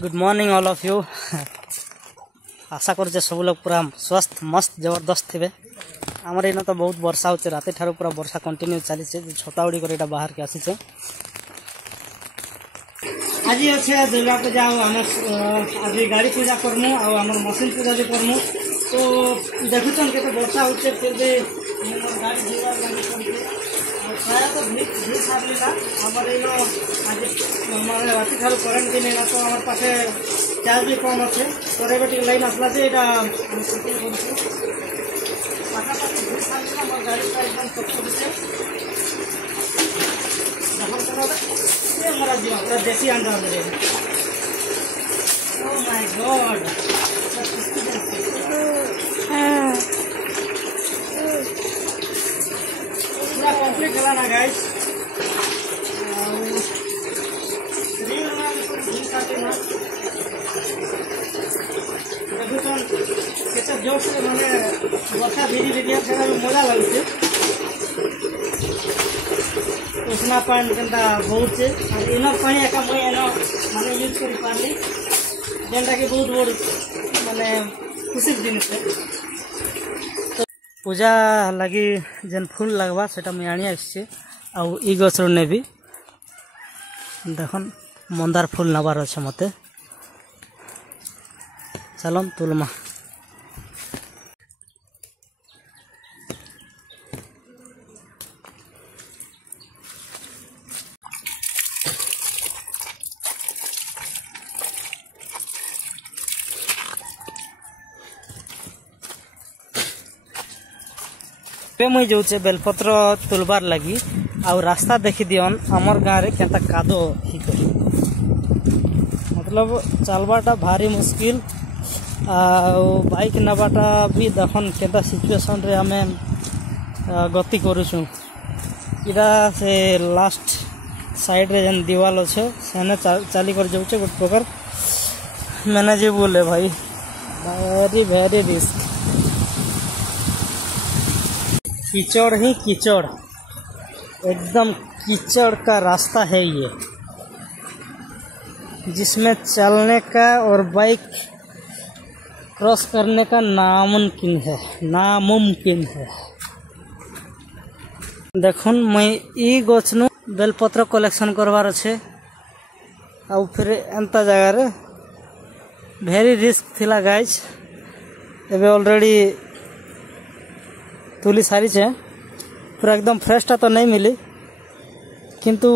Good morning all of you. आशा कर सब लोग पूरा स्वस्थ मस्त जबरदस्त थे। आमर इन तो बहुत वर्षा हो राति ठार पूरा वर्षा कंटिन्यू चली छता उड़ी कर बाहर के आसी। आज अच्छे दुर्गा पूजा आज गाड़ी पूजा करमु आम मशीन पूजा भी करमु। तो देखुन के वर्षा हो फिर भी गाड़ी प्राय तो भीड़ सारा आमर इन आज माने राति ठार करेन्ट भी नहीं तो आम पाखे चार्ज भी कम अच्छे पर लाइन आसला पाखापाखि भीड़ सारा गाड़ी का एकदम हमारा जीवन पूरा देसी अंडा मेरे। ओह माय गॉड पूरा कंप्लीट है ना गाइस। देखुन जोर से मैंने वर्षा धीरे धीरे मजा लगुचे उसना पानी केनता बहुत से इनर पानी एका मुई एनो माने यूज करि पारली जेनटा कि बहुत बड़ माने खुशी दिन से। तो पूजा लगी जेन फूल लगवा सेटा मुई आनी आछे आ ई गछर ने भी देखन मंदार फूल नबार अच्छे मते चलम तुलमा। मुई जाऊे बेलपत्र तुलबार लगी आउ रास्ता देखी दियन आमर गाँव रे केंता कादो ही मतलब चलवाटा भारी मुश्किल बाइक नबाटा भी देखन केंता सिचुएशन रे आमे गति करूछु। इरा से लास्ट साइड रे जन दीवाल अच्छे सेने चली कर जाऊे गोटे प्रकार मैनेजेबल है भाई वेरी रिस्क। कीचड़ ही कीचड़ एकदम कीचड़ का रास्ता है ये जिसमें चलने का और बाइक क्रॉस करने का नामुमकिन है। देखुन मैं ई गछनु बेलपत्र कलेक्शन करवार अच्छे आ फिर एंता जगह रे भेरी रिस्क थिला गाइज। एबे ऑलरेडी तुली सारी छे पूरा एकदम फ्रेशटा तो नहीं मिली किंतु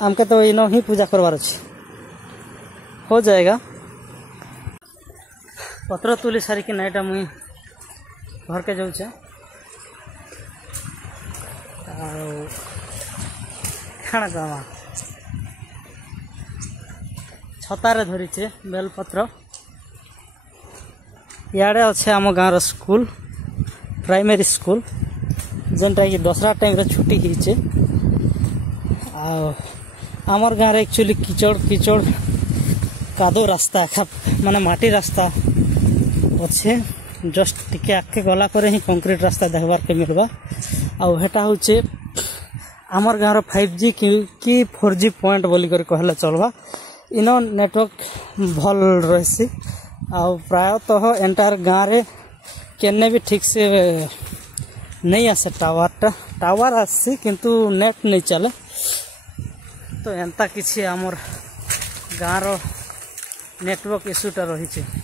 हमके तो इनो ही पूजा करवार अच्छे हो जाएगा। पत्र तुली सारी कि नाइटा मुई घर के जाऊे खाना कमा छतारे धरीचे बेलपत्र इे अच्छे आम गाँव स्कूल प्राइमरी स्कूल जेनटा कि दसरा टाइम रे छुट्टी हीचे आमर गाँव एक्चुअली कीचड़ कीचड़ कादो रास्ता माने माटी रास्ता अच्छे जस्ट टिके आगे गला पर ही कंक्रीट रास्ता देखबार के मिलवा आटा हूँ आमर गाँव 5G कि 4G पॉइंट बोली कर कहले चलवा इनो नेटवर्क भल रही प्रायतः एंटायर गाँव रे केने भी ठीक से नहीं आसे टावर आसी किंतु नेट नहीं चले तो एंता किसी आमर गाँव नेटवर्क इश्यूटा रही है।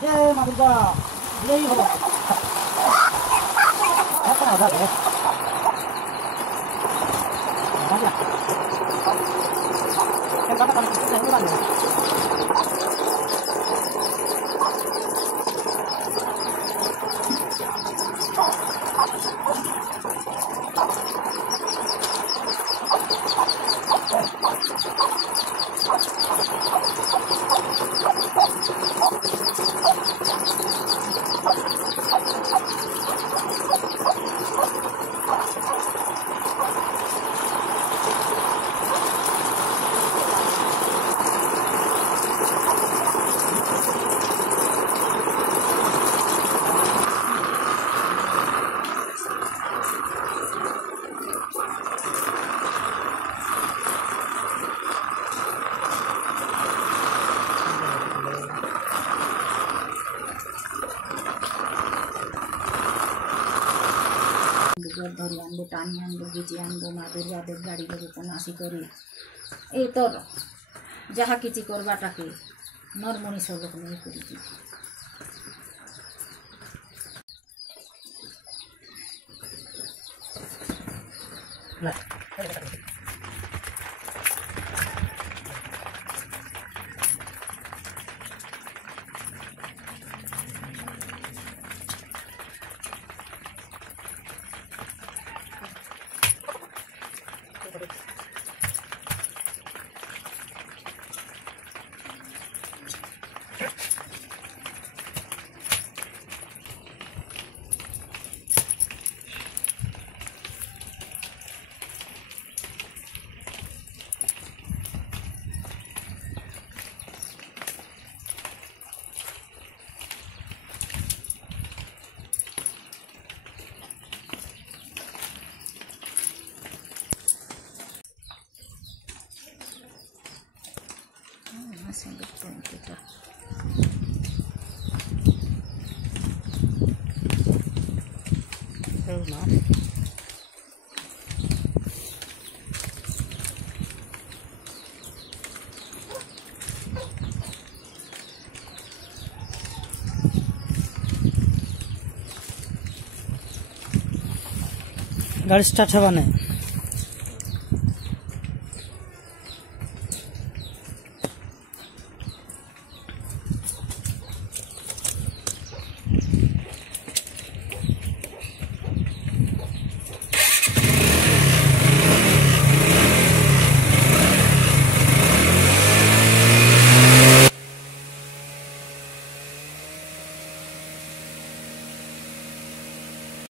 जय माँ दुर्गा जय हो धरी आनबो टाणी आनबो गुजी आनबो माँ दुर्गा देव गाड़ी लगे पनासी करी ए तो जहाँ किसी करवाटाके नर मनीष लोक नहीं करी गाड़ी स्टार्ट हवा नहीं।